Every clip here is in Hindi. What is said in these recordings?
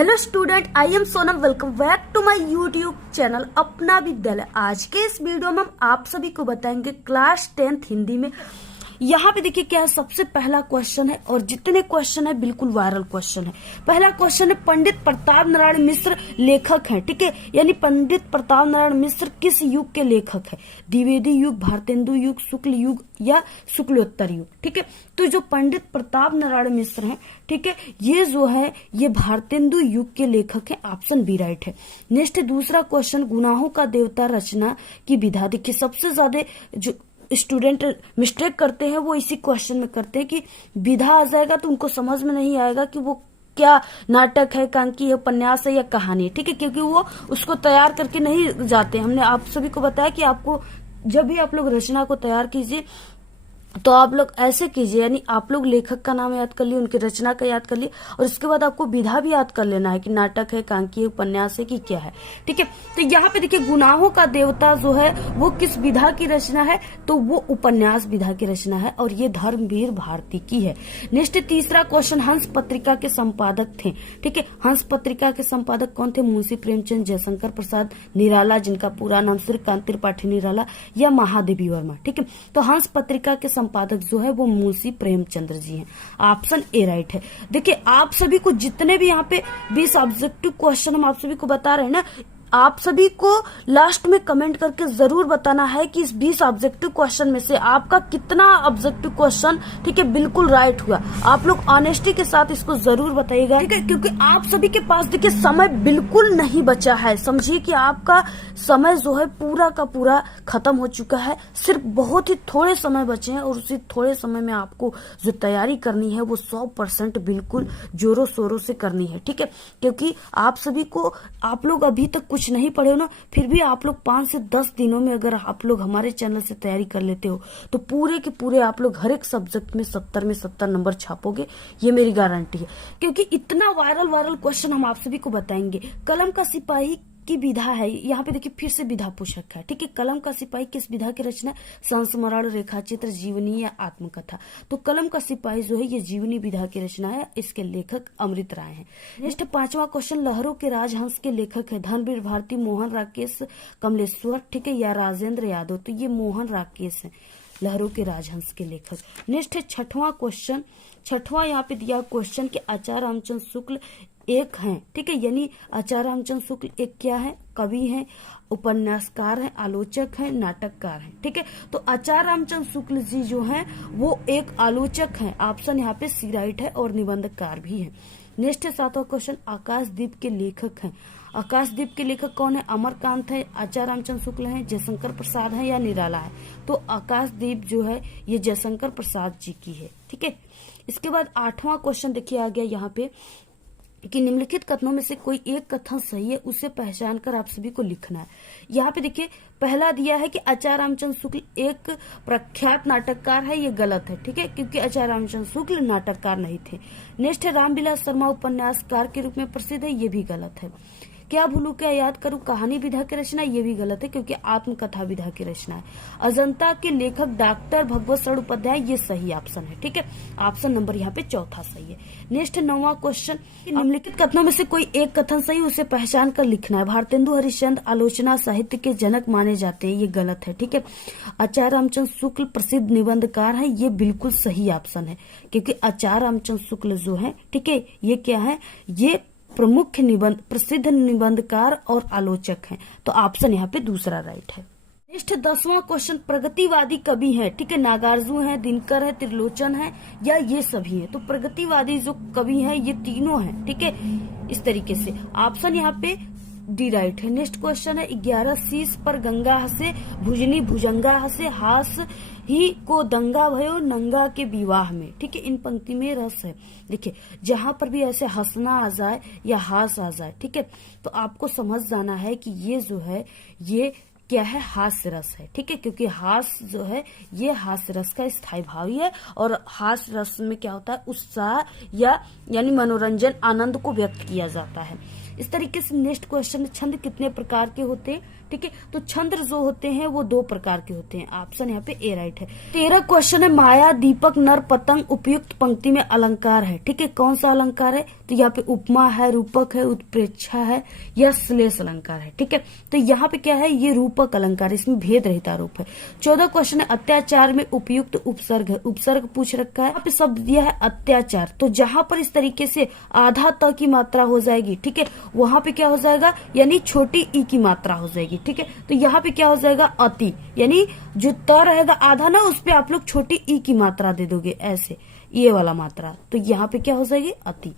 Hello student, I am Sonam. Welcome back to my YouTube channel Apna Vidyalaya. आज के इस वीडियो में हम आप सभी को बताएंगे क्लास 10th हिंदी में। यहाँ पे देखिए क्या है, सबसे पहला क्वेश्चन है और जितने क्वेश्चन है बिल्कुल वायरल क्वेश्चन है। पहला क्वेश्चन है, पंडित प्रताप नारायण मिश्र लेखक हैं, ठीक है। यानी पंडित प्रताप नारायण मिश्र किस युग के लेखक है? द्विवेदी युग, भारतेंदु युग, शुक्ल युग या शुक्लोत्तर युग, ठीक है। तो जो पंडित प्रताप नारायण मिश्र हैं, ठीक है, ये जो है ये भारतेंदु युग के लेखक हैं। ऑप्शन बी राइट है। नेक्स्ट दूसरा क्वेश्चन, गुनाहों का देवता रचना की विधा। देखिए सबसे ज्यादा जो स्टूडेंट मिस्टेक करते हैं वो इसी क्वेश्चन में करते हैं कि विधा आ जाएगा तो उनको समझ में नहीं आएगा कि वो क्या नाटक है, कांकी है, उपन्यास है या कहानी है, ठीक है, क्योंकि वो उसको तैयार करके नहीं जाते। हमने आप सभी को बताया कि आपको जब भी आप लोग रचना को तैयार कीजिए तो आप लोग ऐसे कीजिए, यानी आप लोग लेखक का नाम याद कर लिए, उनकी रचना का याद कर लिए और उसके बाद आपको विधा भी याद कर लेना है कि नाटक है, कांकी है, उपन्यास है कि क्या है, ठीक है। तो यहाँ पे देखिए गुनाहों का देवता जो है वो किस विधा की रचना है? तो वो उपन्यास विधा की रचना है और ये धर्मवीर भारती की है। नेक्स्ट तीसरा क्वेश्चन, हंस पत्रिका के संपादक थे, ठीक है। हंस पत्रिका के संपादक कौन थे? मुंशी प्रेमचंद, जयशंकर प्रसाद निराला, जिनका पूरा नाम सूर्यकांत त्रिपाठी निराला, या महादेवी वर्मा, ठीक है। तो हंस पत्रिका के संपादक जो है वो मुंशी प्रेमचंद्र जी हैं। ऑप्शन ए राइट है। देखिए आप सभी को जितने भी यहाँ पे 20 ऑब्जेक्टिव क्वेश्चन हम आप सभी को बता रहे हैं ना, आप सभी को लास्ट में कमेंट करके जरूर बताना है कि इस 20 ऑब्जेक्टिव क्वेश्चन में से आपका कितना ऑब्जेक्टिव क्वेश्चन, ठीक है, बिल्कुल राइट हुआ। आप लोग ऑनेस्टी के साथ इसको जरूर बताइएगा, ठीक है, क्योंकि आप सभी के पास देखिए समय बिल्कुल नहीं बचा है। समझिए कि आपका समय जो है पूरा का पूरा खत्म हो चुका है। सिर्फ बहुत ही थोड़े समय बचे हैं और उसी थोड़े समय में आपको जो तैयारी करनी है वो 100% बिल्कुल जोरों शोरों से करनी है, ठीक है। क्योंकि आप सभी को, आप लोग अभी तक कुछ नहीं पढ़े हो ना, फिर भी आप लोग 5 से 10 दिनों में अगर आप लोग हमारे चैनल से तैयारी कर लेते हो तो पूरे के पूरे आप लोग हर एक सब्जेक्ट में 70 में 70 नंबर छापोगे, ये मेरी गारंटी है। क्योंकि इतना वायरल क्वेश्चन हम आप सभी को बताएंगे। कलम का सिपाही की विधा है, यहाँ पे देखिए फिर से विधा पूछ रखा है, ठीक है। कलम का सिपाही किस विधा की रचना? संस्मरण, रेखाचित्र, जीवनी या आत्मकथा। तो कलम का सिपाही जो है ये जीवनी विधा की रचना है। इसके लेखक अमृत राय हैं। नेक्स्ट पांचवा क्वेश्चन, लहरों के राजहंस के लेखक है धर्मवीर भारती, मोहन राकेश कमलेश्वर, ठीक है, या राजेंद्र यादव। तो ये मोहन राकेश है लहरों के राजहंस के लेखक। नेक्स्ट है छठवां क्वेश्चन। छठवां यहाँ पे दिया क्वेश्चन कि आचार्य रामचंद्र शुक्ल एक हैं, ठीक है। यानी आचार्य रामचंद्र शुक्ल एक क्या है? कवि हैं, उपन्यासकार हैं, आलोचक हैं, नाटककार हैं, ठीक है। तो आचार्य रामचंद्र शुक्ल जी जो हैं वो एक आलोचक हैं। ऑप्शन यहाँ पे सी राइट है और निबंधकार भी है। नेक्स्ट है सातवां क्वेश्चन, आकाशदीप के लेखक हैं। आकाशदीप के लेखक कौन है? अमरकांत है, आचार्य रामचंद्र शुक्ल हैं, जयशंकर प्रसाद है या निराला है। तो आकाशदीप जो है ये जयशंकर प्रसाद जी की है, ठीक है। इसके बाद आठवां क्वेश्चन देखिए आ गया यहाँ पे कि निम्नलिखित कथनों में से कोई एक कथन सही है, उसे पहचान कर आप सभी को लिखना है। यहाँ पे देखिए पहला दिया है कि आचार्य रामचंद्र शुक्ल एक प्रख्यात नाटककार है, ये गलत है, ठीक है, क्योंकि आचार्य रामचंद्र शुक्ल नाटककार नहीं थे। नेक्स्ट है रामविलास शर्मा उपन्यासकार के रूप में प्रसिद्ध है, ये भी गलत है। क्या भूलू क्या याद करूं कहानी विधा की रचना, ये भी गलत है क्योंकि आत्मकथा विधा की रचना है। अजंता के लेखक डॉक्टर भगवत शरण उपाध्याय, ये सही ऑप्शन है, ठीक है। ऑप्शन नंबर यहाँ पे चौथा सही है। नेक्स्ट नौवां क्वेश्चन, निम्नलिखित कथनों में से कोई एक कथन सही, उसे पहचान कर लिखना है। भारतेंदु हरिश्चंद्र आलोचना साहित्य के जनक माने जाते हैं, ये गलत है, ठीक है। आचार्य रामचंद्र शुक्ल प्रसिद्ध निबंधकार है, ये बिल्कुल सही ऑप्शन है क्योंकि आचार्य रामचंद्र शुक्ल जो है, ठीक है, ये क्या है? ये प्रसिद्ध निबंधकार और आलोचक हैं। तो ऑप्शन यहाँ पे दूसरा राइट है। नेक्स्ट 10वां क्वेश्चन, प्रगतिवादी कवि है, ठीक है। नागार्जुन है, दिनकर है, त्रिलोचन है या ये सभी है। तो प्रगतिवादी जो कवि है ये तीनों हैं, ठीक है, इस तरीके से। ऑप्शन यहाँ पे डी राइट है। नेक्स्ट क्वेश्चन है, 11 शीश पर गंगा हसे, भुजनी भुजंगा हसे, हास ही को दंगा भयो नंगा के विवाह में, ठीक है। इन पंक्ति में रस है। देखिए जहां पर भी ऐसे हंसना आ जाए या हास आ जाए, ठीक है, तो आपको समझ जाना है कि ये जो है ये क्या है? हास्य रस है, ठीक है, क्योंकि हास्य जो है ये हास्य रस का स्थायी भावी है और हास्य रस में क्या होता है? उत्साह या यानी मनोरंजन, आनंद को व्यक्त किया जाता है। इस तरीके से नेक्स्ट क्वेश्चन, छंद कितने प्रकार के होते हैं? ठीक है। तो छंद जो होते हैं वो दो प्रकार के होते हैं। ऑप्शन यहाँ पे ए राइट है। 13 क्वेश्चन है, माया, दीपक, नर, पतंग उपयुक्त पंक्ति में अलंकार है, ठीक है। कौन सा अलंकार है? तो यहाँ पे उपमा है, रूपक है, उत्प्रेक्षा है या श्लेष अलंकार है, ठीक है। तो यहाँ पे क्या है, ये रूपक अलंकार, इसमें भेद रहित आरोप है। 14 क्वेश्चन है, अत्याचार में उपयुक्त उपसर्ग है, उपसर्ग पूछ रखा है। यहाँ पे शब्द दिया है अत्याचार, तो जहां पर इस तरीके से आधा त की मात्रा हो जाएगी, ठीक है, वहां पे क्या हो जाएगा, यानी छोटी ई की मात्रा हो जाएगी, ठीक है। तो यहाँ पे क्या हो जाएगा, अति, यानी जो त रहेगा आधा ना, उस पे आप लोग छोटी ई की मात्रा दे दोगे, ऐसे ये वाला मात्रा, तो यहाँ पे क्या हो जाएगी, अति।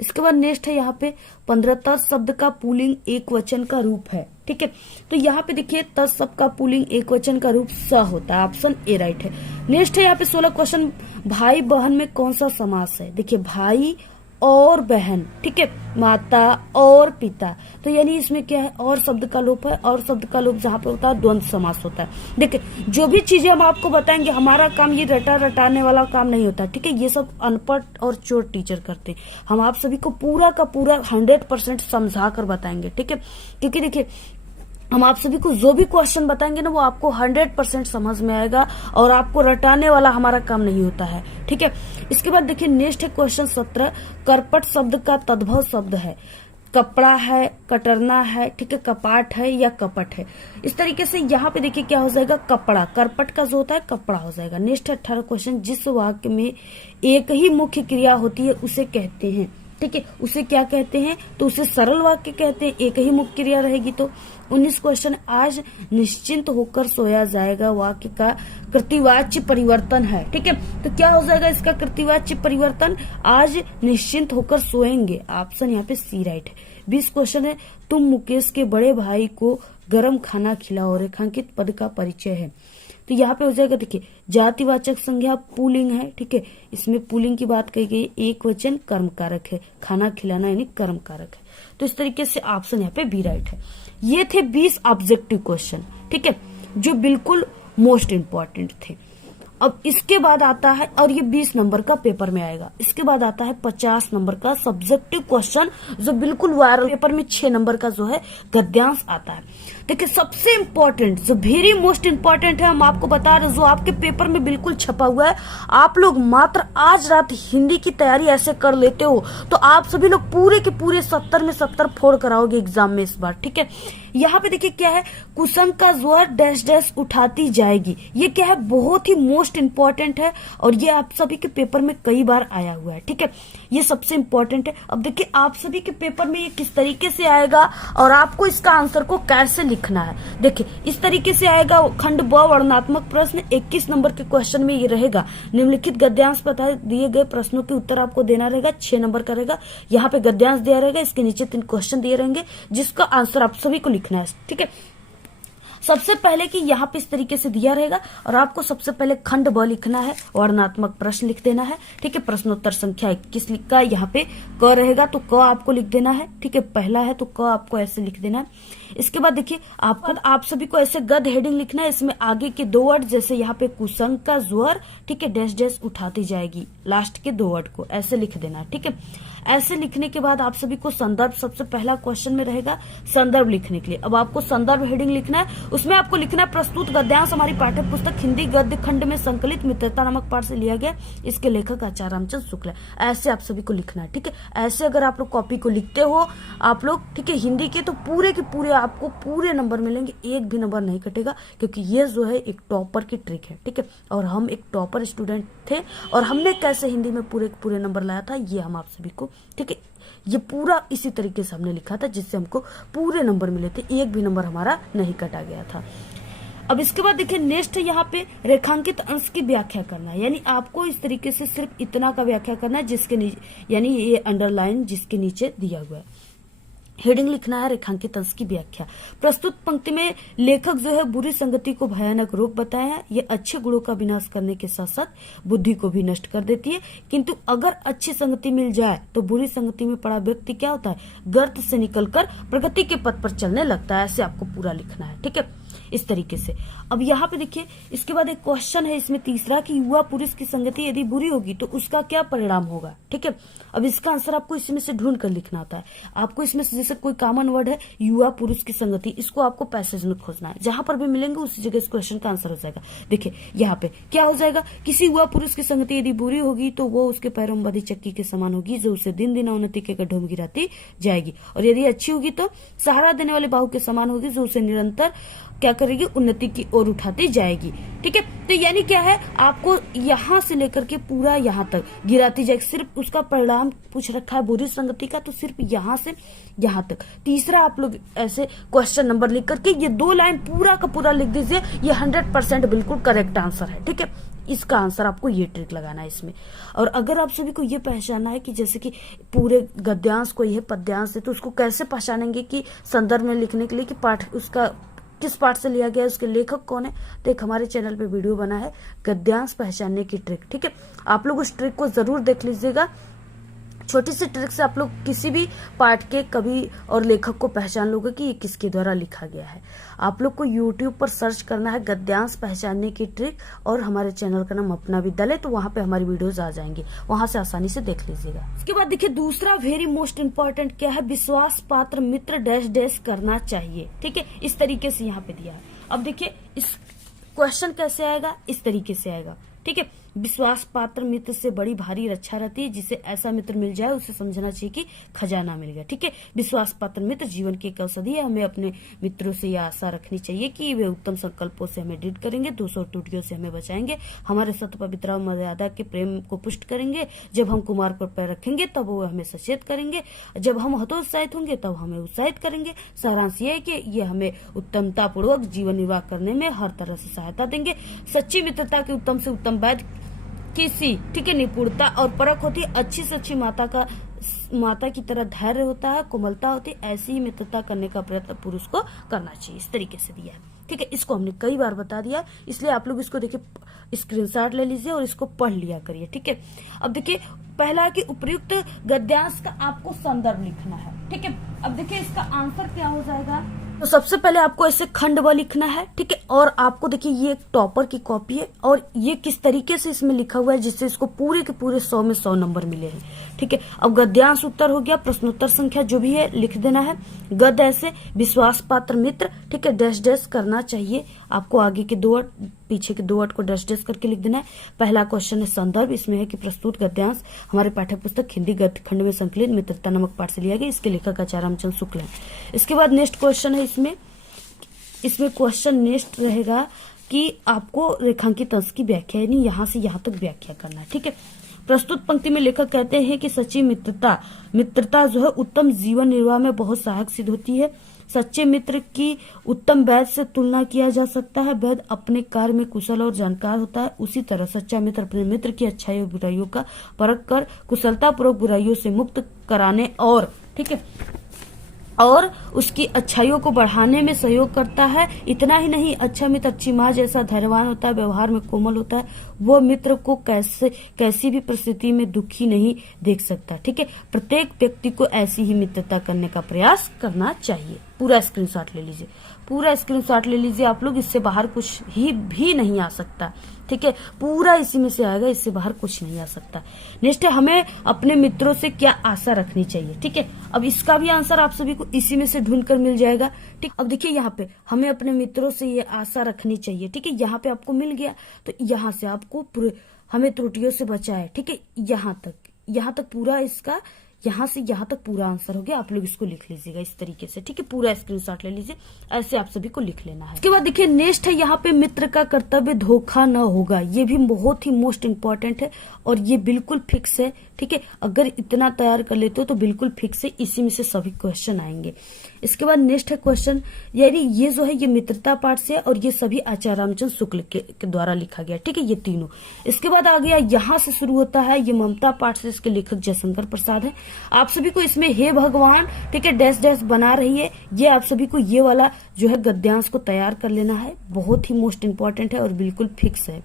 इसके बाद नेक्स्ट है यहाँ पे 15 तत् शब्द का पुल्लिंग एक वचन का रूप है, ठीक है। तो यहाँ पे देखिए तत् शब्द का पुल्लिंग एक वचन का रूप स होता है, ऑप्शन ए राइट है। नेक्स्ट है यहाँ पे 16 क्वेश्चन, भाई बहन में कौन सा समास है? देखिए भाई और बहन, ठीक है, माता और पिता, तो यानी इसमें क्या है, और शब्द का लोप है, और शब्द का लोप जहाँ पे होता है द्वंद्व समास होता है। देखिए जो भी चीजें हम आपको बताएंगे, हमारा काम ये रटाने वाला काम नहीं होता, ठीक है, ये सब अनपढ़ और चोर टीचर करते हैं। हम आप सभी को पूरा का पूरा 100% समझा कर बताएंगे, ठीक है, क्योंकि देखिए हम आप सभी को जो भी क्वेश्चन बताएंगे ना, वो आपको 100% समझ में आएगा और आपको रटाने वाला हमारा काम नहीं होता है, ठीक है। इसके बाद देखिए नेक्स्ट है क्वेश्चन 17, करपट शब्द का तद्भव शब्द है, कपड़ा है, कटरना है, ठीक है, कपाट है या कपट है। इस तरीके से यहाँ पे देखिए क्या हो जाएगा, कपड़ा, करपट का जो होता है कपड़ा हो जाएगा। नेक्स्ट है 18 क्वेश्चन, जिस वाक्य में एक ही मुख्य क्रिया होती है उसे कहते हैं, ठीक है, उसे क्या कहते हैं? तो उसे सरल वाक्य कहते हैं, एक ही मुख्य क्रिया रहेगी तो। 19 क्वेश्चन, आज निश्चिंत होकर सोया जाएगा, वाक्य का कृतिवाच्य परिवर्तन है, ठीक है। तो क्या हो जाएगा इसका कृतिवाच्य परिवर्तन, आज निश्चिंत होकर सोएंगे, ऑप्शन यहाँ पे सी राइट है। 20 क्वेश्चन है, तुम मुकेश के बड़े भाई को गरम खाना खिलाओ, रेखांकित पद का परिचय है। तो यहाँ पे हो जाएगा, देखिए जातिवाचक संज्ञा पुल्लिंग है, ठीक है, इसमें पुल्लिंग की बात कही गई, एक वचन कर्म कारक है, खाना खिलाना यानी कर्म कारक है। तो इस तरीके से ऑप्शन यहाँ पे बी राइट है। ये थे 20 ऑब्जेक्टिव क्वेश्चन, ठीक है, जो बिल्कुल मोस्ट इंपॉर्टेंट थे। अब इसके बाद आता है, और ये 20 नंबर का पेपर में आएगा, इसके बाद आता है 50 नंबर का सब्जेक्टिव क्वेश्चन, जो बिल्कुल वायरल, पेपर में 6 नंबर का जो है गद्यांश आता है। देखिए सबसे इम्पोर्टेंट, जो वेरी मोस्ट इम्पोर्टेंट है, हम आपको बता रहे, जो आपके पेपर में बिल्कुल छपा हुआ है, आप लोग मात्र आज रात हिंदी की तैयारी ऐसे कर लेते हो तो आप सभी लोग पूरे के पूरे 70 में 70 फोड़ कराओगे एग्जाम में इस बार, ठीक है। यहाँ पे देखिए क्या है, कुसुम का ज्वर डैश डैश उठाती जाएगी, ये क्या है, बहुत ही मोस्ट इंपॉर्टेंट है और ये आप सभी के पेपर में कई बार आया हुआ है, ठीक है, ये सबसे इंपॉर्टेंट है। अब देखिए आप सभी के पेपर में ये किस तरीके से आएगा और आपको इसका आंसर को कैसे लिखना है। देखिए इस तरीके से आएगा, खंड ब वर्णनात्मक प्रश्न 21 नंबर के क्वेश्चन में ये रहेगा, निम्नलिखित गद्यांश बता दिए गए प्रश्नों के उत्तर आपको देना रहेगा, 6 नंबर का रहेगा। यहाँ पे गद्यांश दिया रहेगा, इसके नीचे 3 क्वेश्चन दिए रहेंगे जिसका आंसर आप सभी को लिखना है, ठीक है। सबसे पहले कि यहाँ पे इस तरीके से दिया रहेगा और आपको सबसे पहले खंड ब लिखना है, वर्णनात्मक प्रश्न लिख देना है, ठीक है। प्रश्नोत्तर संख्या 21 का यहाँ पे क रहेगा तो क आपको लिख देना है, ठीक है, पहला है तो क आपको ऐसे लिख देना है। इसके बाद देखिए आप सभी को ऐसे गद हेडिंग लिखना है, इसमें आगे के 2 वर्ड, जैसे यहाँ पे कुसुम का ज्वर, ठीक है, डैश डैश उठाती जाएगी, लास्ट के 2 वर्ड को ऐसे लिख देना है, ठीक है। ऐसे लिखने के बाद आप सभी को संदर्भ, सबसे पहला क्वेश्चन में रहेगा संदर्भ लिखने के लिए। अब आपको संदर्भ हेडिंग लिखना है, उसमें आपको लिखना है प्रस्तुत गद्यांश हमारी पाठ्य पुस्तक हिंदी गद्य खंड में संकलित मित्रता नामक पाठ से लिया गया, इसके लेखक आचार्य रामचंद्र शुक्ल है, ऐसे आप सभी को लिखना है, ठीक है। ऐसे अगर आप लोग कॉपी को लिखते हो आप लोग, ठीक है, हिंदी के, तो पूरे के पूरे आपको पूरे नंबर मिलेंगे, एक भी नंबर नहीं कटेगा, क्योंकि ये जो है एक टॉपर की ट्रिक है, ठीक है। और हम एक टॉपर स्टूडेंट थे और हमने कैसे हिंदी में पूरे पूरे नंबर लाया था ये हम आप सभी को, ठीक है, ये पूरा इसी तरीके से हमने लिखा था जिससे हमको पूरे नंबर मिले थे, एक भी नंबर हमारा नहीं कटा गया था। अब इसके बाद देखिए नेक्स्ट यहाँ पे रेखांकित अंश की व्याख्या करना है, यानी आपको इस तरीके से सिर्फ इतना का व्याख्या करना है जिसके नीचे, यानी ये अंडरलाइन जिसके नीचे दिया हुआ है। हेडिंग लिखना है रेखांकित अंश की व्याख्या। प्रस्तुत पंक्ति में लेखक जो है बुरी संगति को भयानक रोग बताया है, ये अच्छे गुणों का विनाश करने के साथ साथ बुद्धि को भी नष्ट कर देती है, किंतु अगर अच्छी संगति मिल जाए तो बुरी संगति में पड़ा व्यक्ति क्या होता है, गर्त से निकलकर प्रगति के पथ पर चलने लगता है, ऐसे आपको पूरा लिखना है, ठीक है। इस तरीके से। अब यहाँ पे देखिए इसके बाद एक क्वेश्चन है इसमें तीसरा कि युवा पुरुष की संगति यदि बुरी होगी तो उसका क्या परिणाम होगा। ठीक है, अब इसका आंसर आपको इसमें से ढूंढ कर लिखना होता है। आपको इसमें से जैसे कोई कॉमन वर्ड है युवा पुरुष की संगति, इसको आपको पैसेज में खोजना है, जहां पर भी मिलेंगे उसी जगह इस क्वेश्चन का आंसर हो जाएगा। देखिए यहाँ पे क्या हो जाएगा, किसी युवा पुरुष की संगति यदि बुरी होगी तो वो उसके पैरों में बंधी चक्की के समान होगी जो उसे दिन दिन उन्नति के गड्ढों में गिराती जाएगी, और यदि अच्छी होगी तो सहारा देने वाले बाहु के समान होगी जो उसे निरंतर क्या करेगी, उन्नति की ओर उठाती जाएगी। ठीक है, तो यानी क्या है, आपको यहां से लेकर के पूरा यहां तक गिराती जाएगी। सिर्फ उसका परिणाम पूछ रखा है बुरी संगति का, तो सिर्फ यहां से यहां तक। तीसरा आप लोग ऐसे क्वेश्चन नंबर लिख करके ये 2 लाइन पूरा का पूरा लिख दीजिए, ये 100% बिल्कुल करेक्ट आंसर है। ठीक है, इसका आंसर आपको ये ट्रिक लगाना है इसमें। और अगर आप सभी को ये पहचानना है कि जैसे कि पूरे गद्यांश को यह पद्यांश है, तो उसको कैसे पहचानेंगे कि संदर्भ में लिखने के लिए कि पाठ उसका किस पाठ से लिया गया है, उसके लेखक कौन है, तो एक हमारे चैनल पे वीडियो बना है गद्यांश पहचानने की ट्रिक। ठीक है, आप लोग उस ट्रिक को जरूर देख लीजिएगा। छोटी सी ट्रिक से आप लोग किसी भी पाठ के कवि और लेखक को पहचान लोगे कि ये किसके द्वारा लिखा गया है। आप लोग को YouTube पर सर्च करना है गद्यांश पहचानने की ट्रिक, और हमारे चैनल का नाम अपना विद्यालय, तो वहां पे हमारी वीडियोस आ जाएंगी, वहां से आसानी से देख लीजिएगा। उसके बाद देखिए दूसरा वेरी मोस्ट इम्पोर्टेंट क्या है, विश्वास पात्र मित्र डैश डैश करना चाहिए। ठीक है, इस तरीके से यहाँ पे दिया है। अब देखिए इस क्वेश्चन कैसे आएगा, इस तरीके से आएगा। ठीक है, विश्वास पात्र मित्र से बड़ी भारी रक्षा रहती है, जिसे ऐसा मित्र मिल जाए उसे समझना चाहिए कि खजाना मिल गया। ठीक है, विश्वास पात्र मित्र जीवन की एक औषधि है। हमें अपने मित्रों से यह आशा रखनी चाहिए कि वे उत्तम संकल्पों से हमें दृढ़ करेंगे, दोषों और त्रुटियों से हमें बचाएंगे, हमारे सत्य पवित्रता और मर्यादा के प्रेम को पुष्ट करेंगे। जब हम कुमार पर पैर रखेंगे तब वो हमें सचेत करेंगे, जब हम हतोत्साहित होंगे तब हमें उत्साहित करेंगे। सारांश ये है कि ये हमें उत्तमता पूर्वक जीवन निर्वाह करने में हर तरह से सहायता देंगे। सच्ची मित्रता के उत्तम से उत्तम वैध किसी, ठीक है, निपुणता और परख होती है। अच्छी से अच्छी माता की तरह धैर्य होता है, कोमलता होती है। ऐसी ही मित्रता करने का प्रयत्न पुरुष को करना चाहिए। इस तरीके से दिया है। ठीक है, इसको हमने कई बार बता दिया, इसलिए आप लोग इसको देखिए स्क्रीनशॉट ले लीजिए और इसको पढ़ लिया करिए। ठीक है, अब देखिए पहला है कि उपयुक्त गद्यांश का आपको संदर्भ लिखना है। ठीक है, अब देखिए इसका आंसर क्या हो जाएगा। तो सबसे पहले आपको ऐसे खंड व लिखना है। ठीक है, और आपको देखिए ये एक टॉपर की कॉपी है, और ये किस तरीके से इसमें लिखा हुआ है जिससे इसको पूरे के पूरे 100 में 100 नंबर मिले हैं। ठीक है, अब गद्यांश उत्तर हो गया, प्रश्नोत्तर संख्या जो भी है लिख देना है। गद्य ऐसे विश्वास पात्र मित्र, ठीक है, डैश डैश करना चाहिए। आपको आगे के 2 वर्ड पीछे के 2 वर्ड को डैश डैश करके लिख देना है। पहला क्वेश्चन है संदर्भ, इसमें है कि प्रस्तुत गद्यांश हमारे पाठ्य पुस्तक हिंदी गद्य खंड में संकलित मित्रता नामक पाठ से लिया गया, इसके लेखक आचार्य रामचंद्र शुक्ल है। इसके बाद नेक्स्ट क्वेश्चन है, इसमें क्वेश्चन नेक्स्ट रहेगा कि आपको रेखांकित अंश की व्याख्या, यानी यहाँ से यहाँ तक व्याख्या करना है। ठीक है, प्रस्तुत पंक्ति में लेखक कहते हैं कि सच्ची मित्रता जो है उत्तम जीवन निर्वाह में बहुत सहायक सिद्ध होती है। सच्चे मित्र की उत्तम वैद्य से तुलना किया जा सकता है। वैद्य अपने कार्य में कुशल और जानकार होता है, उसी तरह सच्चा मित्र अपने मित्र की अच्छाई और बुराइयों का परख कर कुशलता पूर्वक बुराइयों से मुक्त कराने और, ठीक है, और उसकी अच्छाइयों को बढ़ाने में सहयोग करता है। इतना ही नहीं, अच्छा मित्र अच्छी माँ जैसा धैर्यवान होता है, व्यवहार में कोमल होता है। वो मित्र को कैसी भी परिस्थिति में दुखी नहीं देख सकता। ठीक है, प्रत्येक व्यक्ति को ऐसी ही मित्रता करने का प्रयास करना चाहिए। पूरा स्क्रीनशॉट ले लीजिए, पूरा स्क्रीनशॉट ले लीजिए आप लोग, इससे बाहर कुछ ही भी नहीं आ सकता। ठीक है, पूरा इसी में से आएगा, इससे बाहर कुछ नहीं आ सकता। नेक्स्ट है, हमें अपने मित्रों से क्या आशा रखनी चाहिए। ठीक है, अब इसका भी आंसर आप सभी को इसी में से ढूंढ कर मिल जाएगा। ठीक, अब देखिए यहाँ पे हमें अपने मित्रों से ये आशा रखनी चाहिए। ठीक है, यहाँ पे आपको मिल गया, तो यहाँ से आपको हमें त्रुटियों से बचाए। ठीक है, यहाँ तक पूरा इसका यहाँ से यहाँ तक पूरा आंसर हो गया। आप लोग इसको लिख लीजिएगा इस तरीके से। ठीक है, पूरा स्क्रीनशॉट ले लीजिए, ऐसे आप सभी को लिख लेना है। उसके बाद देखिए नेक्स्ट है, यहाँ पे मित्र का कर्तव्य धोखा न होगा। ये भी बहुत ही मोस्ट इम्पोर्टेंट है और ये बिल्कुल फिक्स है। ठीक है, अगर इतना तैयार कर लेते हो तो बिल्कुल फिक्स है, इसी में से सभी क्वेश्चन आएंगे। इसके बाद नेक्स्ट है क्वेश्चन, यानी ये जो है ये मित्रता पाठ से है और ये सभी आचार्य रामचंद्र शुक्ल के द्वारा लिखा गया। ठीक है, ये तीनों। इसके बाद आ गया, यहाँ से शुरू होता है, ये ममता पाठ से, इसके लेखक जयशंकर प्रसाद है। आप सभी को इसमें हे भगवान, ठीक है, डैश डैश बना रही है। ये आप सभी को ये वाला जो है गद्यांश को तैयार कर लेना है, बहुत ही मोस्ट इंपॉर्टेंट है और बिल्कुल फिक्स है।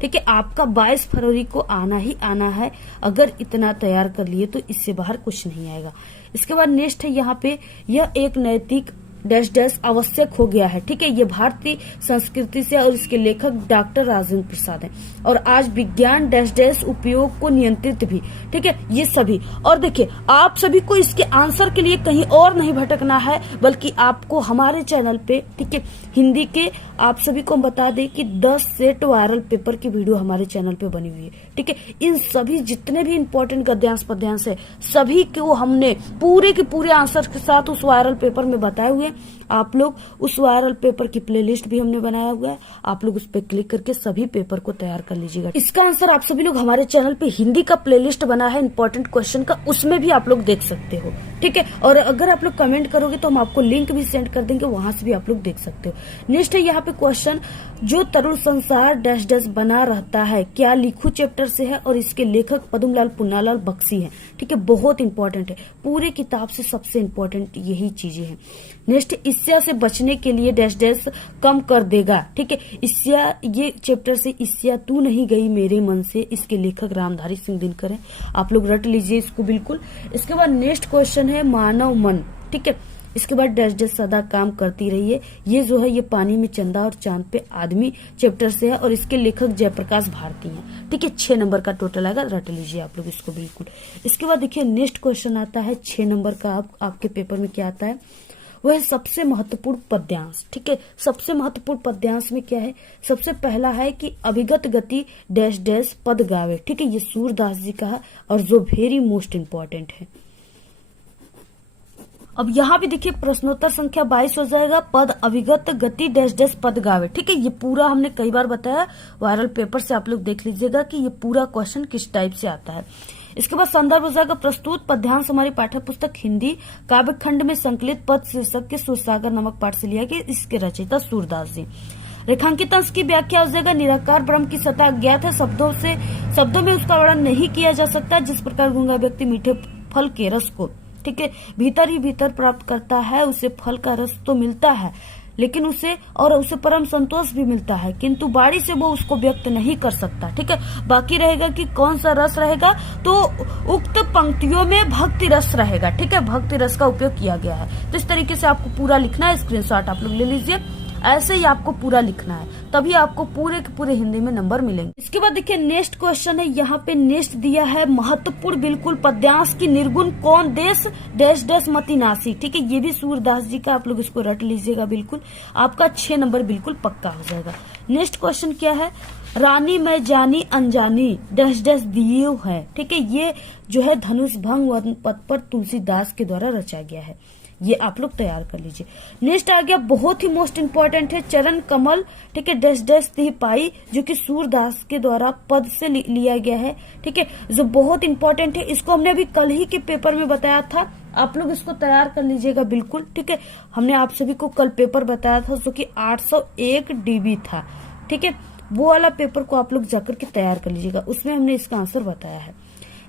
ठीक है, आपका 22 फरवरी को आना ही आना है। अगर इतना तैयार कर लिए तो इससे बाहर कुछ नहीं आएगा। इसके बाद नेक्स्ट है यहाँ पे, यह एक नैतिक डैश डैश आवश्यक हो गया है। ठीक है, ये भारतीय संस्कृति से और इसके लेखक डॉक्टर राजेंद्र प्रसाद हैं। और आज विज्ञान डैश डैश उपयोग को नियंत्रित भी। ठीक है, ये सभी। और देखिए, आप सभी को इसके आंसर के लिए कहीं और नहीं भटकना है, बल्कि आपको हमारे चैनल पे, ठीक है, हिंदी के आप सभी को हम बता दें कि 10 सेट वायरल पेपर की वीडियो हमारे चैनल पे बनी हुई है। ठीक है, इन सभी जितने भी इंपॉर्टेंट गद्यांश पद्यांश है, सभी को हमने पूरे के पूरे आंसर के साथ उस वायरल पेपर में बताए हुए हैं। आप लोग उस वायरल पेपर की प्लेलिस्ट भी हमने बनाया हुआ है, आप लोग उस पर क्लिक करके सभी पेपर को तैयार कर लीजिएगा। इसका आंसर आप सभी लोग हमारे चैनल पे हिंदी का प्लेलिस्ट बना है इंपॉर्टेंट क्वेश्चन का, उसमें भी आप लोग देख सकते हो। ठीक है, और अगर आप लोग कमेंट करोगे तो हम आपको लिंक भी सेंड कर देंगे, वहां से भी आप लोग देख सकते हो। नेक्स्ट है यहाँ पे क्वेश्चन, जो तरुण संसार डैश डैश बना रहता है, क्या लिखू चैप्टर से है और इसके लेखक पद्मलाल पुन्नालाल बख्शी हैं। ठीक है, बहुत इंपॉर्टेंट है, पूरे किताब से सबसे इंपॉर्टेंट यही चीजें हैं। नेक्स्ट, ईर्ष्या से बचने के लिए डैश डैश कम कर देगा। ठीक है, ईर्ष्या, ये चैप्टर से ईर्ष्या तू नहीं गई मेरे मन से, इसके लेखक रामधारी सिंह दिनकर हैं। आप लोग रट लीजिए इसको बिल्कुल। इसके बाद नेक्स्ट क्वेश्चन है मानव मन। ठीक है, इसके बाद डैश डैश सदा काम करती रही है, ये जो है ये पानी में चंदा और चांद पे आदमी चैप्टर से है और इसके लेखक जयप्रकाश भारती हैं। ठीक है, 6 नंबर का टोटल आएगा, रट लीजिए आप लोग इसको बिल्कुल। इसके बाद देखिए नेक्स्ट क्वेश्चन आता है 6 नंबर का। आपके पेपर में क्या आता है, वह सबसे महत्वपूर्ण पद्यांश। ठीक है, सबसे महत्वपूर्ण पद्यांश में क्या है, सबसे पहला है कि अभिगत गति डैश डैश पद गावे। ठीक है, ये सूरदास जी का है और जो वेरी मोस्ट इम्पोर्टेंट है। अब यहाँ भी देखिए प्रश्नोत्तर संख्या 22 हो जाएगा, पद अभिगत गति डैश डैश पद गावे। ठीक है, ये पूरा हमने कई बार बताया, वायरल पेपर से आप लोग देख लीजिएगा कि ये पूरा क्वेश्चन किस टाइप से आता है। इसके बाद संदर्भ हो जाएगा, प्रस्तुत पद्यांश हमारी पाठ्य पुस्तक हिंदी काव्य खंड में संकलित पद शीर्षक के सुरसागर नामक पाठ से लिया गया, इसके रचयिता सूरदास जी। रेखांकित अंश की व्याख्या हो जाएगा, निराकार ब्रह्म की सत्ता अज्ञात है, शब्दों में उसका वर्णन नहीं किया जा सकता, जिस प्रकार गूंगा व्यक्ति मीठे फल के रस को, ठीक है, भीतर ही भीतर प्राप्त करता है, उसे फल का रस तो मिलता है, लेकिन उसे परम संतोष भी मिलता है, किंतु वाणी से वो उसको व्यक्त नहीं कर सकता। ठीक है, बाकी रहेगा कि कौन सा रस रहेगा, तो उक्त पंक्तियों में भक्ति रस रहेगा। ठीक है, भक्ति रस का उपयोग किया गया है। तो इस तरीके से आपको पूरा लिखना है, स्क्रीनशॉट आप लोग ले लीजिए, ऐसे ही आपको पूरा लिखना है, तभी आपको पूरे के पूरे हिंदी में नंबर मिलेंगे। इसके बाद देखिए नेक्स्ट क्वेश्चन है, यहाँ पे नेक्स्ट दिया है, महत्वपूर्ण बिल्कुल पद्यांश की निर्गुण कौन देश डैश डैश मतिनासी। ठीक है, ये भी सूरदास जी का, आप लोग इसको रट लीजिएगा बिल्कुल, आपका 6 नंबर बिल्कुल पक्का हो जाएगा। नेक्स्ट क्वेश्चन क्या है, रानी मैं जानी अनजानी डैश डैश दिए है। ठीक है, ये जो है धनुष भंग वन पद पर तुलसीदास के द्वारा रचा गया है, ये आप लोग तैयार कर लीजिए। नेक्स्ट आ गया, बहुत ही मोस्ट इंपॉर्टेंट है, चरण कमल, ठीक है, डैश डैश दी पाई, जो कि सूरदास के द्वारा पद से लिया गया है। ठीक है, जो बहुत इंपॉर्टेंट है, इसको हमने अभी कल ही के पेपर में बताया था, आप लोग इसको तैयार कर लीजिएगा बिल्कुल। ठीक है, हमने आप सभी को कल पेपर बताया था जो कि 801 DB था। ठीक है, वो वाला पेपर को आप लोग जाकर के तैयार कर लीजिएगा, उसमें हमने इसका आंसर बताया है।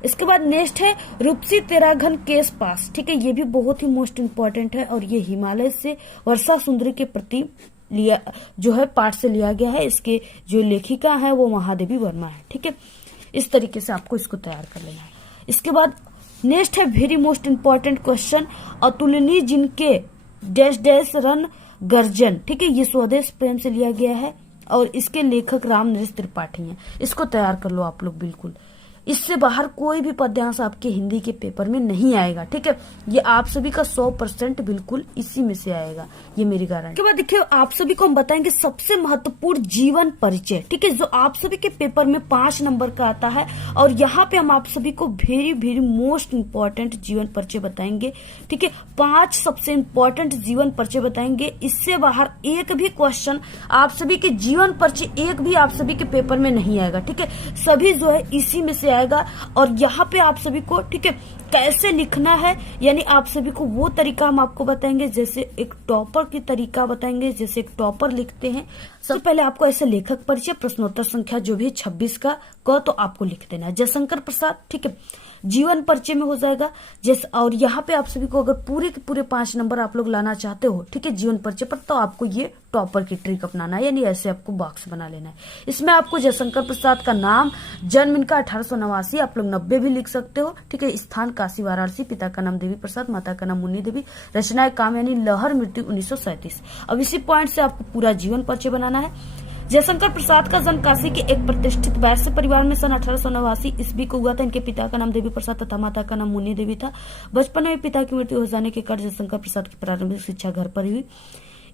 इसके बाद नेक्स्ट है रूपसी तेरा घन केस पास। ठीक है, ये भी बहुत ही मोस्ट इम्पोर्टेंट है और ये हिमालय से वर्षा सुंदरी के प्रति लिया जो है पाठ से लिया गया है, इसके जो लेखिका है वो महादेवी वर्मा है। ठीक है, इस तरीके से आपको इसको तैयार कर लेना है। इसके बाद नेक्स्ट है वेरी मोस्ट इम्पोर्टेंट क्वेश्चन, अतुलनीय जिनके डैश डैश रन गर्जन। ठीक है, ये स्वदेश प्रेम से लिया गया है और इसके लेखक राम नरेश त्रिपाठी हैं, इसको तैयार कर लो आप लोग बिल्कुल। इससे बाहर कोई भी पद्यांश आपके हिंदी के पेपर में नहीं आएगा। ठीक है, ये आप सभी का 100% बिल्कुल इसी में से आएगा, ये मेरी गारंटी। के बाद देखिए आप सभी को हम बताएंगे सबसे महत्वपूर्ण जीवन परिचय। ठीक है, जो आप सभी के पेपर में 5 नंबर का आता है और यहाँ पे हम आप सभी को वेरी वेरी मोस्ट इम्पोर्टेंट जीवन परिचय बताएंगे। ठीक है, 5 सबसे इम्पोर्टेंट जीवन परिचय बताएंगे। इससे बाहर एक भी क्वेश्चन आप सभी के जीवन परिचय एक भी आप सभी के पेपर में नहीं आएगा। ठीक है, सभी जो है इसी में से आएगा और यहाँ पे आप सभी को, ठीक है, कैसे लिखना है, यानी आप सभी को वो तरीका हम आपको बताएंगे जैसे एक टॉपर की तरीका बताएंगे, जैसे एक टॉपर लिखते हैं। सबसे पहले आपको ऐसे लेखक परिचय प्रश्नोत्तर संख्या जो भी 26 का तो आपको लिख देना है, जयशंकर प्रसाद। ठीक है, जीवन परिचय में हो जाएगा जैसे। और यहाँ पे आप सभी को अगर पूरे के पूरे 5 नंबर आप लोग लाना चाहते हो, ठीक है, जीवन परिचय पर, तो आपको ये टॉपर की ट्रिक अपनाना है, यानी ऐसे आपको बॉक्स बना लेना है। इसमें आपको जयशंकर प्रसाद का नाम, जन्म इनका 1889, आप लोग 90 भी लिख सकते हो, ठीक है, स्थान काशी वाराणसी, पिता का नाम देवी प्रसाद, माता का नाम मुन्नी देवी, रचनाएं काम यानी लहर, मृत्यु 1937। अब इसी पॉइंट से आपको पूरा जीवन परिचय बनाना है। जयशंकर प्रसाद का जन्म काशी के एक प्रतिष्ठित वैश्य परिवार में सन 1889 ईस्वी को हुआ था। इनके पिता का नाम देवी प्रसाद तथा माता का नाम मुन्नी देवी था। बचपन में पिता की मृत्यु हो जाने के कारण जयशंकर प्रसाद की प्रारंभिक शिक्षा घर पर हुई।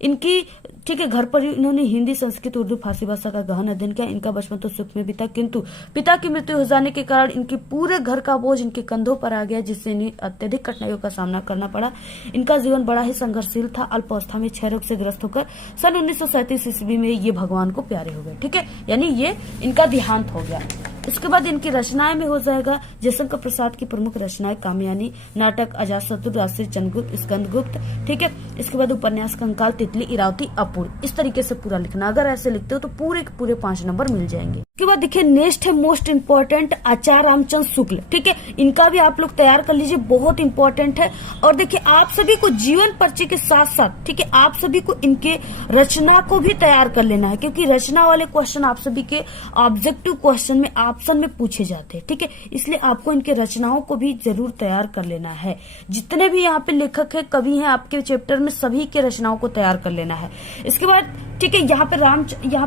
इनकी, ठीक है, घर पर इन्होंने हिंदी, संस्कृत, उर्दू, फारसी भाषा का गहन अध्ययन किया। इनका बचपन तो सुख में बीता, किंतु पिता की मृत्यु हो जाने के कारण इनके पूरे घर का बोझ इनके कंधों पर आ गया, जिससे इन्हें अत्यधिक कठिनाइयों का सामना करना पड़ा। इनका जीवन बड़ा ही संघर्षशील था। अल्पावस्था में क्षय रोग से ग्रस्त होकर सन 1937 ईस्वी में ये भगवान को प्यारे हो गए, ठीक है, यानी ये इनका देहांत हो गया। इसके बाद इनकी रचनाएं में हो जाएगा जयशंकर प्रसाद की प्रमुख रचनाएं कामयानी, नाटक अजातशत्रु, राजश्री, चंद्रगुप्त, स्कंदगुप्त, ठीक है। इसके बाद उपन्यास कंकाल, तितली, इरावती, अपूर्व, इस तरीके से पूरा लिखना। अगर ऐसे लिखते हो तो पूरे के पूरे 5 नंबर मिल जाएंगे। इसके बाद देखिए नेक्स्ट है मोस्ट इंपॉर्टेंट, आचार्य रामचंद्र शुक्ल, ठीक है, इनका भी आप लोग तैयार कर लीजिए, बहुत इंपॉर्टेंट है। और देखिए आप सभी को जीवन परिचय के साथ साथ, ठीक है, आप सभी को इनके रचना को भी तैयार कर लेना है, क्योंकि रचना वाले क्वेश्चन आप सभी के ऑब्जेक्टिव क्वेश्चन में ऑप्शन में पूछे जाते हैं, ठीक है, इसलिए आपको इनके रचनाओं को भी जरूर तैयार कर लेना है। जितने भी यहाँ पे लेखक है, कवि हैं आपके चैप्टर में, सभी के रचनाओं को तैयार कर लेना है। इसके बाद ठीक है, यहाँ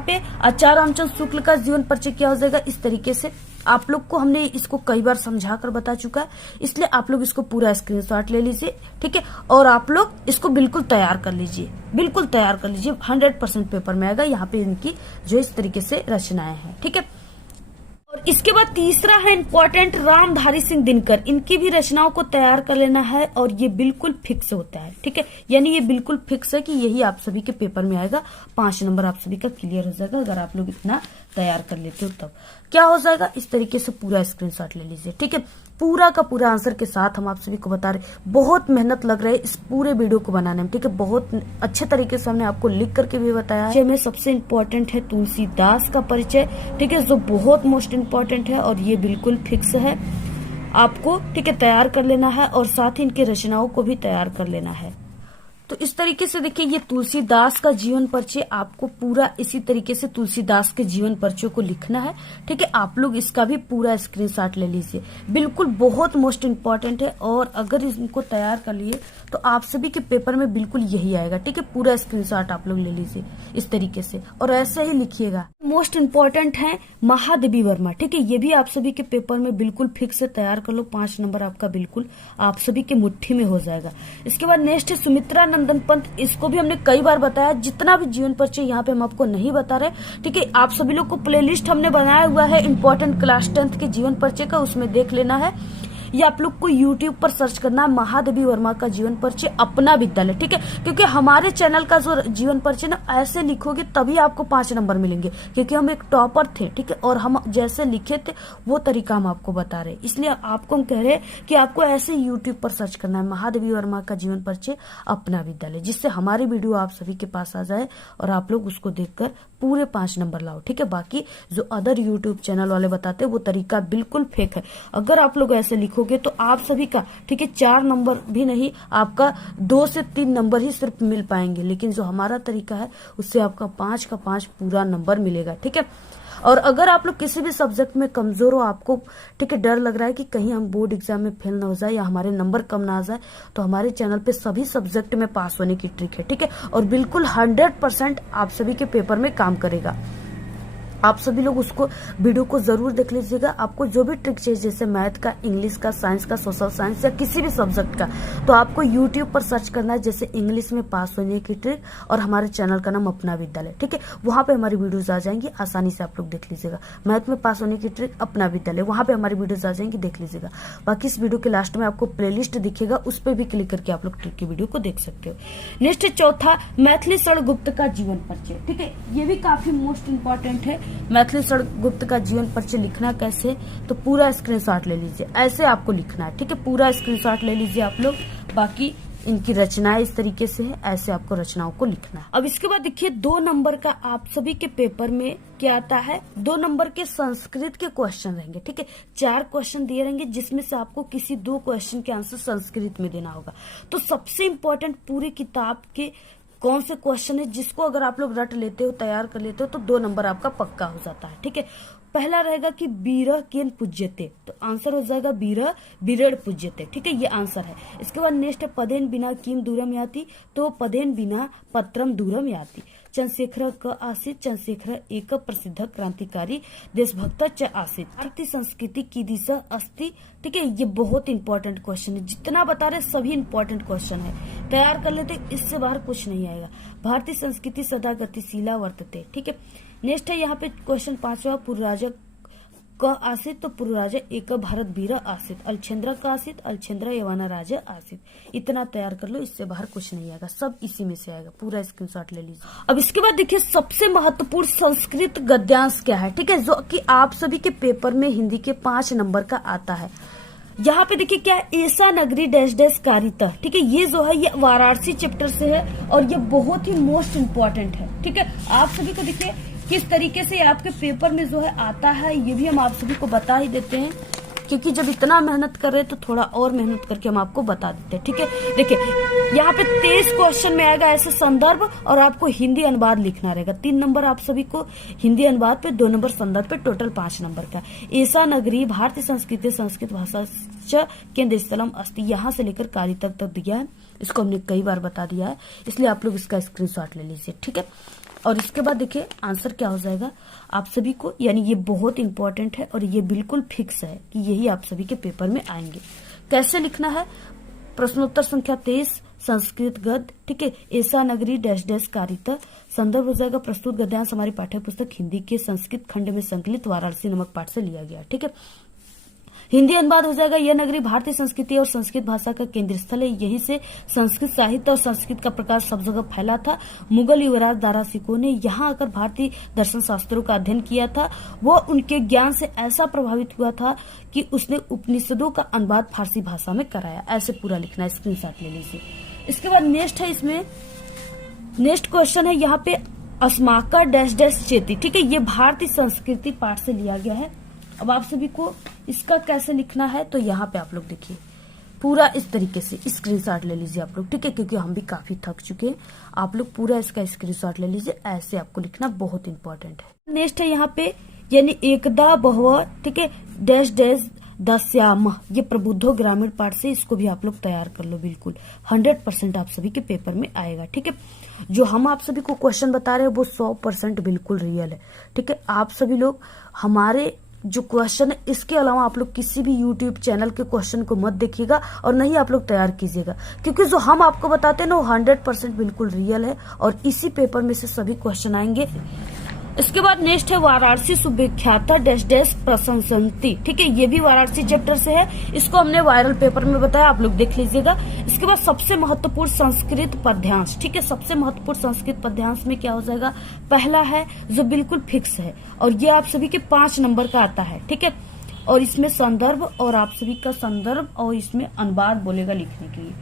पे आचार्य रामचंद्र शुक्ल का जीवन परिचय क्या हो जाएगा, इस तरीके से आप लोग को हमने इसको कई बार समझा कर बता चुका है, इसलिए आप लोग इसको पूरा स्क्रीनशॉट ले लीजिए, ठीक है, और आप लोग इसको बिल्कुल तैयार कर लीजिए, बिल्कुल तैयार कर लीजिए, 100% पेपर में आएगा। यहाँ पे इनकी जो इस तरीके से रचनाएं हैं, ठीक है। और इसके बाद तीसरा है इंपॉर्टेंट, रामधारी सिंह दिनकर, इनकी भी रचनाओं को तैयार कर लेना है, और ये बिल्कुल फिक्स होता है, ठीक है, यानी ये बिल्कुल फिक्स है कि यही आप सभी के पेपर में आएगा। 5 नंबर आप सभी का क्लियर हो जाएगा अगर आप लोग इतना तैयार कर लेते हो। तब क्या हो जाएगा, इस तरीके से पूरा स्क्रीनशॉट ले लीजिए, ठीक है, पूरा का पूरा आंसर के साथ हम आप सभी को बता रहे। बहुत मेहनत लग रहा है इस पूरे वीडियो को बनाने में, ठीक है, बहुत अच्छे तरीके से हमने आपको लिख करके भी बताया है। में सबसे इम्पोर्टेंट है तुलसीदास का परिचय, ठीक है, जो बहुत मोस्ट इम्पोर्टेंट है, और ये बिल्कुल फिक्स है आपको, ठीक है, तैयार कर लेना है, और साथ ही इनके रचनाओं को भी तैयार कर लेना है। तो इस तरीके से देखिए ये तुलसीदास का जीवन परिचय, आपको पूरा इसी तरीके से तुलसीदास के जीवन परिचय को लिखना है, ठीक है, आप लोग इसका भी पूरा स्क्रीनशॉट ले लीजिए, बिल्कुल बहुत मोस्ट इम्पोर्टेंट है। और अगर इनको तैयार कर लिए तो आप सभी के पेपर में बिल्कुल यही आएगा, ठीक है, पूरा स्क्रीनशॉट आप लोग ले लीजिए इस तरीके से, और ऐसे ही लिखिएगा। मोस्ट इम्पोर्टेंट है महादेवी वर्मा, ठीक है, ये भी आप सभी के पेपर में बिल्कुल फिक्स से तैयार कर लो, 5 नंबर आपका बिल्कुल आप सभी के मुट्ठी में हो जाएगा। इसके बाद नेक्स्ट है सुमित्रा नंदन पंत, इसको भी हमने कई बार बताया, जितना भी जीवन परिचय यहाँ पे हम आपको नहीं बता रहे, ठीक है, आप सभी लोग को प्लेलिस्ट हमने बनाया हुआ है इंपॉर्टेंट क्लास 10th के जीवन परिचय का, उसमें देख लेना है। ये आप लोग को YouTube पर सर्च करना है महादेवी वर्मा का जीवन परिचय अपना विद्यालय, ठीक है, क्योंकि हमारे चैनल का जो जीवन परिचय ना ऐसे लिखोगे तभी आपको 5 नंबर मिलेंगे, क्योंकि हम एक टॉपर थे, ठीक है, और हम जैसे लिखे थे वो तरीका हम आपको बता रहे, इसलिए आपको हम कह रहे हैं कि आपको ऐसे YouTube पर सर्च करना है महादेवी वर्मा का जीवन परिचय अपना विद्यालय, जिससे हमारी वीडियो आप सभी के पास आ जाए और आप लोग उसको देखकर पूरे 5 नंबर लाओ, ठीक है। बाकी जो अदर YouTube चैनल वाले बताते हैं वो तरीका बिल्कुल फेक है। अगर आप लोग ऐसे लिखोगे तो आप सभी का, ठीक है, 4 नंबर भी नहीं, आपका 2 से 3 नंबर ही सिर्फ मिल पाएंगे, लेकिन जो हमारा तरीका है उससे आपका 5 का 5 पूरा नंबर मिलेगा, ठीक है। और अगर आप लोग किसी भी सब्जेक्ट में कमजोर हो, आपको, ठीक है, डर लग रहा है कि कहीं हम बोर्ड एग्जाम में फेल ना हो जाए या हमारे नंबर कम ना आ जाए, तो हमारे चैनल पे सभी सब्जेक्ट में पास होने की ट्रिक है, ठीक है, और बिल्कुल 100% आप सभी के पेपर में काम करेगा। आप सभी लोग उसको वीडियो को जरूर देख लीजिएगा। आपको जो भी ट्रिक चाहिए, जैसे मैथ का, इंग्लिश का, साइंस का, सोशल साइंस या किसी भी सब्जेक्ट का, तो आपको यूट्यूब पर सर्च करना है, जैसे इंग्लिश में पास होने की ट्रिक, और हमारे चैनल का नाम अपना विद्यालय, ठीक है, वहां पे हमारी वीडियोज आ जाएंगी, आसानी से आप लोग देख लीजिएगा। मैथ में पास होने की ट्रिक अपना विद्यालय, वहां पे हमारी वीडियोज आ जाएंगी, देख लीजिएगा। बाकी इस वीडियो के लास्ट में आपको प्लेलिस्ट दिखेगा, उस पर भी क्लिक करके आप लोग ट्रिक की वीडियो को देख सकते हो। नेक्स्ट चौथा, मैथिली शरण गुप्त का जीवन परिचय, ठीक है, ये भी काफी मोस्ट इंपॉर्टेंट है। मैथिली शरण गुप्त का जीवन परिचय लिखना कैसे, तो पूरा स्क्रीनशॉट ले लीजिए, ऐसे आपको लिखना है, ठीक है, पूरा स्क्रीनशॉट ले लीजिए आप लोग। बाकी इनकी रचनाएं इस तरीके से है, ऐसे आपको रचनाओं को लिखना है। अब इसके बाद देखिए 2 नंबर का आप सभी के पेपर में क्या आता है, 2 नंबर के संस्कृत के क्वेश्चन रहेंगे। ठीक है, 4 क्वेश्चन दिए रहेंगे जिसमें से आपको किसी 2 क्वेश्चन के आंसर संस्कृत में देना होगा। तो सबसे इम्पोर्टेंट पूरी किताब के कौन से क्वेश्चन है जिसको अगर आप लोग रट लेते हो, तैयार कर लेते हो, तो 2 नंबर आपका पक्का हो जाता है। ठीक है, पहला रहेगा कि बीरह केन पूज्यते, तो आंसर हो जाएगा बीरह बीरड़ पूज्यते। ठीक है, ये आंसर है। इसके बाद नेक्स्ट है पदेन बिना किम दूरम याति, तो पदेन बिना पत्रम दूरम याति। चंद्रशेखर क आसित, चंद्रशेखर एक प्रसिद्ध क्रांतिकारी देशभक्त च आसित। भारतीय संस्कृति की दिशा अस्ति। ठीक है, ये बहुत इंपॉर्टेंट क्वेश्चन है, जितना बता रहे सभी इंपॉर्टेंट क्वेश्चन है, तैयार कर लेते, इससे बाहर कुछ नहीं आएगा। भारतीय संस्कृति सदा गतिशीला वर्तते। ठीक है, नेक्स्ट है यहाँ पे क्वेश्चन 5वां, पूर्वराजा क आसित, तो पूर्वराजा एक भारत वीर आसित। अलछेंद्र का आसित, अलछेंद्र यवन राजा आसित। इतना तैयार कर लो, इससे बाहर कुछ नहीं आएगा, सब इसी में से आएगा। पूरा स्क्रीनशॉट ले लीजिए। अब इसके बाद देखिए सबसे महत्वपूर्ण संस्कृत गद्यांश क्या है। ठीक है, जो कि आप सभी के पेपर में हिंदी के 5 नंबर का आता है। यहाँ पे देखिए क्या है, ऐसा नगरी डैश डैश कारिता। ठीक है, ये जो है ये वाराणसी चैप्टर से है और ये बहुत ही मोस्ट इम्पोर्टेंट है। ठीक है, आप सभी को देखिए किस तरीके से आपके पेपर में जो है आता है, ये भी हम आप सभी को बता ही देते हैं, क्योंकि जब इतना मेहनत कर रहे हैं तो थोड़ा और मेहनत करके हम आपको बता देते हैं। ठीक है, देखिए यहाँ पे 23 क्वेश्चन में आएगा ऐसे संदर्भ, और आपको हिंदी अनुवाद लिखना रहेगा। 3 नंबर आप सभी को हिंदी अनुवाद पे, 2 नंबर संदर्भ पे, टोटल 5 नंबर का। ऐसा नगरी भारतीय संस्कृति संस्कृत भाषा केंद्र स्थलम अस्ति, यहाँ से लेकर कार्य तक दिया है। इसको हमने कई बार बता दिया है, इसलिए आप लोग इसका स्क्रीनशॉट ले लीजिए। ठीक है, और इसके बाद देखिए आंसर क्या हो जाएगा आप सभी को, यानी ये बहुत इंपॉर्टेंट है और ये बिल्कुल फिक्स है कि यही आप सभी के पेपर में आएंगे। कैसे लिखना है, प्रश्नोत्तर संख्या 23 संस्कृत गद्य। ठीक है, ऐसा नगरी डैश डैश कारिता। संदर्भ हो जाएगा प्रस्तुत गद्यांश हमारी पाठ्य पुस्तक हिंदी के संस्कृत खंड में संकलित वाराणसी नामक पाठ से लिया गया। ठीक है, हिंदी अनुवाद हो जाएगा, यह नगरी भारतीय संस्कृति और संस्कृत भाषा का केंद्र स्थल है। यहीं से संस्कृत साहित्य और संस्कृत का प्रकाश सब जगह फैला था। मुगल युवराज दारा सिकोह ने यहाँ आकर भारतीय दर्शन शास्त्रों का अध्ययन किया था। वो उनके ज्ञान से ऐसा प्रभावित हुआ था कि उसने उपनिषदों का अनुवाद फारसी भाषा में कराया। ऐसे पूरा लिखना है, स्क्रीनशॉट ले लीजिए। इसके बाद नेक्स्ट है, इसमें नेक्स्ट क्वेश्चन है यहाँ पे अस्माका डैश डैश चेती। ठीक है, ये भारतीय संस्कृति पाठ से लिया गया है। अब आप सभी को इसका कैसे लिखना है, तो यहाँ पे आप लोग देखिए पूरा इस तरीके से स्क्रीनशॉट ले लीजिए आप लोग। ठीक है, क्योंकि हम भी काफी थक चुके हैं, आप लोग पूरा इसका स्क्रीनशॉट ले लीजिए। ऐसे आपको लिखना बहुत इंपॉर्टेंट है। नेक्स्ट है यहाँ पे, यानी एकदा बहु। ठीक है, डैश डैश दस्याम, ये प्रबुद्धो ग्रामीण पाठ से, इसको भी आप लोग तैयार कर लो। बिल्कुल 100% आप सभी के पेपर में आएगा। ठीक है, जो हम आप सभी को क्वेश्चन बता रहे हैं वो 100% बिल्कुल रियल है। ठीक है, आप सभी लोग हमारे जो क्वेश्चन है इसके अलावा आप लोग किसी भी YouTube चैनल के क्वेश्चन को मत देखिएगा और नहीं आप लोग तैयार कीजिएगा, क्योंकि जो हम आपको बताते हैं ना वो 100% बिल्कुल रियल है और इसी पेपर में से सभी क्वेश्चन आएंगे। इसके बाद नेक्स्ट है वाराणसी सुविख्यात डैश डैश प्रशंसन्ति। ठीक है, ये भी वाराणसी चैप्टर से है, इसको हमने वायरल पेपर में बताया, आप लोग देख लीजिएगा। इसके बाद सबसे महत्वपूर्ण संस्कृत पद्यांश। ठीक है, सबसे महत्वपूर्ण संस्कृत पद्यांश में क्या हो जाएगा, पहला है जो बिल्कुल फिक्स है और ये आप सभी के 5 नंबर का आता है। ठीक है, और इसमें संदर्भ और आप सभी का संदर्भ और इसमें अनुवाद बोलेगा लिखने के लिए।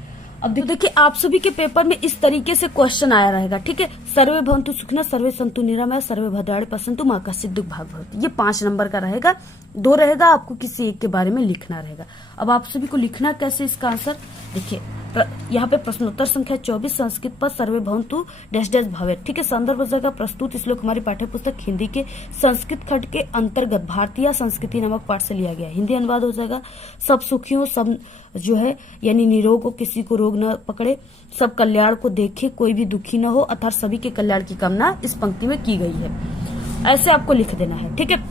अब देखिए आप सभी के पेपर में इस तरीके से क्वेश्चन आया रहेगा। ठीक है, सर्वे भवन्तु सुखिनः, सर्वे सन्तु निरामया, सर्वे भद्राणि पश्यन्तु मा कश्चित् दुःख भाग् भवतु। ये 5 नंबर का रहेगा, 2 रहेगा, आपको किसी एक के बारे में लिखना रहेगा। अब आप सभी को लिखना कैसे, इसका आंसर देखिए यहाँ पे प्रश्नोत्तर संख्या 24 संस्कृत पर सर्वे भवन्तु डैश डैश भवेत्। ठीक है, संदर्भ हो जाएगा प्रस्तुत श्लोक हमारी पाठ्य पुस्तक हिंदी के संस्कृत खंड के अंतर्गत भारतीय संस्कृति नामक पाठ से लिया गया। हिंदी अनुवाद हो जाएगा सब सुखियों, सब जो है यानी निरोग हो, किसी को रोग न पकड़े, सब कल्याण को देखे, कोई भी दुखी न हो, अर्थात सभी के कल्याण की कामना इस पंक्ति में की गई है। ऐसे आपको लिख देना है। ठीक है,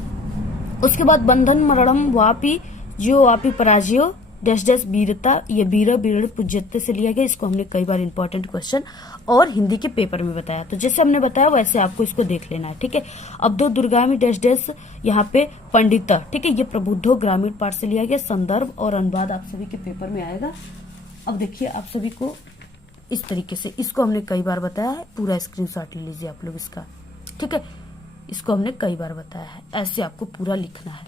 उसके बाद बंधन मरणम वापी जो वापी पराजयो डैश डैश वीरता, ये वीर वीर पूज्यते से लिया गया। इसको हमने कई बार इंपॉर्टेंट क्वेश्चन और हिंदी के पेपर में बताया, तो जैसे हमने बताया वैसे आपको इसको देख लेना है। ठीक है, अब 2 दुर्गामी डैश डैश यहाँ पे पंडित। ठीक है, ये प्रबुद्धो ग्रामीण पाठ से लिया गया। संदर्भ और अनुवाद आप सभी के पेपर में आएगा। अब देखिए आप सभी को इस तरीके से, इसको हमने कई बार बताया है, पूरा स्क्रीनशॉट ले लीजिए आप लोग इसका। ठीक है, इसको हमने कई बार बताया है, ऐसे आपको पूरा लिखना है।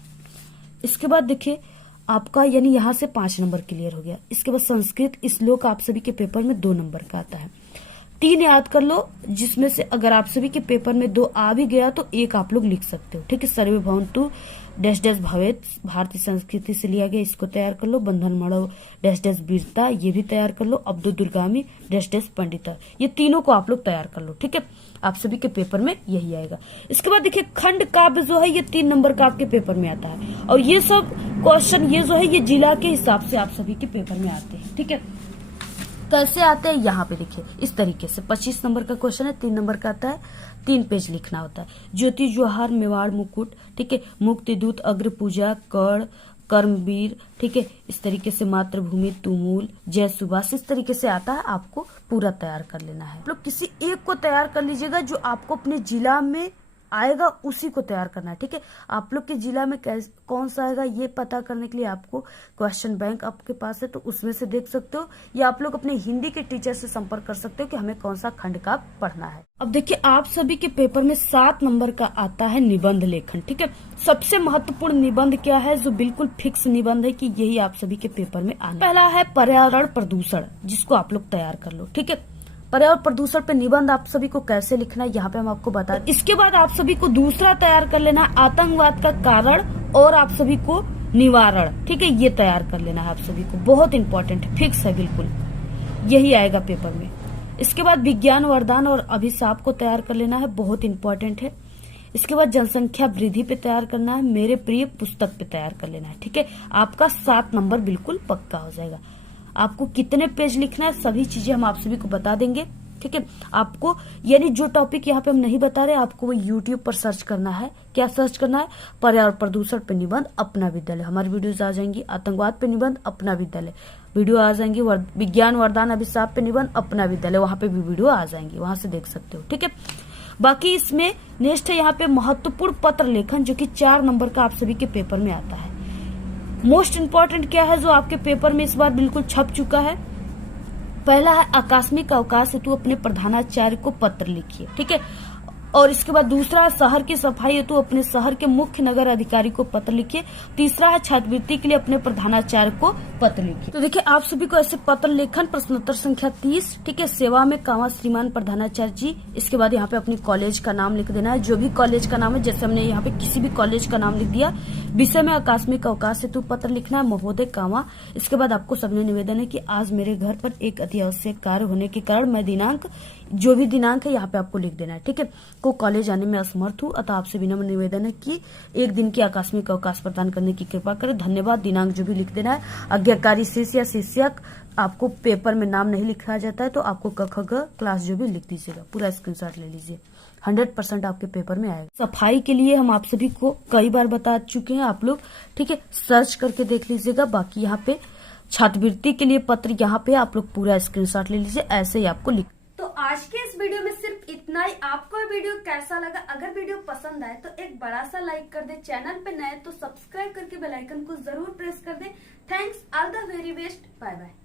इसके बाद देखिए आपका यानी यहाँ से 5 नंबर क्लियर हो गया। इसके बाद संस्कृत श्लोक आप सभी के पेपर में 2 नंबर का आता है। 3 याद कर लो, जिसमें से अगर आप सभी के पेपर में 2 आ भी गया तो 1 आप लोग लिख सकते हो। ठीक है, सर्वे भवन्तु डैश डैश भवेत भारतीय संस्कृति से लिया गया, इसको तैयार कर लो। बंधन मणो डैश डैश वीरता, ये भी तैयार कर लो। अब्दुल दुर्गामी डैश डैश पंडिता, ये तीनों को आप लोग तैयार कर लो। ठीक है, आप सभी के पेपर में यही आएगा। इसके बाद देखिए खंड काव्य जो है ये 3 नंबर का आपके पेपर में आता है, और ये सब क्वेश्चन ये जो है ये जिला के हिसाब से आप सभी के पेपर में आते हैं। ठीक है, कैसे आते हैं यहाँ पे देखिए इस तरीके से। 25 नंबर का क्वेश्चन है, 3 नंबर का आता है, 3 पेज लिखना होता है। ज्योति जोहार मेवाड़ मुकुट, ठीक है, मुक्ति दूत अग्र पूजा कर्ण कर्मवीर, ठीक है, इस तरीके से मातृभूमि तुमूल जय सुभाष, इस तरीके से आता है। आपको पूरा तैयार कर लेना है। लोग किसी एक को तैयार कर लीजिएगा जो आपको अपने जिला में आएगा, उसी को तैयार करना है। ठीक है, आप लोग के जिला में कौन सा आएगा ये पता करने के लिए आपको क्वेश्चन बैंक आपके पास है तो उसमें से देख सकते हो, या आप लोग अपने हिंदी के टीचर से संपर्क कर सकते हो कि हमें कौन सा खंड का पढ़ना है। अब देखिए आप सभी के पेपर में 7 नंबर का आता है निबंध लेखन। ठीक है, सबसे महत्वपूर्ण निबंध क्या है, जो बिल्कुल फिक्स निबंध है कि यही आप सभी के पेपर में आना। पहला है पर्यावरण प्रदूषण, जिसको आप लोग तैयार कर लो। ठीक है, पर्यावरण प्रदूषण पे निबंध आप सभी को कैसे लिखना है यहाँ पे हम आपको बता दें। इसके बाद आप सभी को दूसरा तैयार कर लेना है आतंकवाद का कारण और आप सभी को निवारण। ठीक है, ये तैयार कर लेना है आप सभी को, बहुत इंपॉर्टेंट है, फिक्स है बिल्कुल, यही आएगा पेपर में। इसके बाद विज्ञान वरदान और अभिशाप को तैयार कर लेना है, बहुत इंपॉर्टेंट है। इसके बाद जनसंख्या वृद्धि पे तैयार करना है, मेरे प्रिय पुस्तक पे तैयार कर लेना है। ठीक है, आपका 7 नंबर बिल्कुल पक्का हो जाएगा। आपको कितने पेज लिखना है सभी चीजें हम आप सभी को बता देंगे। ठीक है, आपको यानी जो टॉपिक यहाँ पे हम नहीं बता रहे आपको वो यूट्यूब पर सर्च करना है। क्या सर्च करना है, पर्यावरण प्रदूषण पे निबंध अपना विद्यालय, हमारी वीडियोज आ जाएंगी। आतंकवाद पे निबंध अपना विद्यालय वीडियो आ जाएंगी। विज्ञान वरदान अभिशाप पे निबंध अपना विद्यालय, वहां पे भी वीडियो आ जाएंगी, वहां से देख सकते हो। ठीक है, बाकी इसमें नेक्स्ट है यहाँ पे महत्वपूर्ण पत्र लेखन, जो कि 4 नंबर का आप सभी के पेपर में आता है। मोस्ट इम्पोर्टेंट क्या है जो आपके पेपर में इस बार बिल्कुल छप चुका है, पहला है आकस्मिक अवकाश हेतु अपने प्रधानाचार्य को पत्र लिखिए। ठीक है, और इसके बाद दूसरा शहर की सफाई हेतु अपने शहर के मुख्य नगर अधिकारी को पत्र लिखिए। तीसरा है छात्रवृत्ति के लिए अपने प्रधानाचार्य को पत्र लिखिए। तो देखिए आप सभी को ऐसे पत्र लेखन प्रश्नोत्तर संख्या 30। ठीक है, सेवा में कामा श्रीमान प्रधानाचार्य जी। इसके बाद यहाँ पे अपनी कॉलेज का नाम लिख देना है, जो भी कॉलेज का नाम है, जैसे हमने यहाँ पे किसी भी कॉलेज का नाम लिख दिया। विषय में आकस्मिक अवकाश हेतु पत्र लिखना है, महोदय कामा। इसके बाद आपको सबने निवेदन है कि आज मेरे घर पर एक अति आवश्यक कार्य होने के कारण मैं दिनांक, जो भी दिनांक है यहाँ पे आपको लिख देना है। ठीक है, को कॉलेज आने में असमर्थ हूँ, अतः आपसे विनम्र निवेदन है कि 1 दिन की आकस्मिक अवकाश प्रदान करने की कृपा करें, धन्यवाद। दिनांक जो भी लिख देना है। आज्ञाकारी शिष्य या शिक्षक, आपको पेपर में नाम नहीं लिखा जाता है तो आपको क ख ग क्लास जो भी लिख दीजिएगा, पूरा स्क्रीनशॉट ले लीजिए, 100% आपके पेपर में आएगा। सफाई के लिए हम आप सभी को कई बार बता चुके हैं, आप लोग ठीक है सर्च करके देख लीजिएगा। बाकी यहाँ पे छात्रवृत्ति के लिए पत्र, यहाँ पे आप लोग पूरा स्क्रीनशॉट ले लीजिए, ऐसे ही आपको लिख। तो आज के इस वीडियो में सिर्फ इतना ही। आपको ये वीडियो कैसा लगा, अगर वीडियो पसंद आए तो एक बड़ा सा लाइक कर दे, चैनल पे नए तो सब्सक्राइब करके बेल आइकन को जरूर प्रेस कर दे। Thanks, all the very best, bye bye.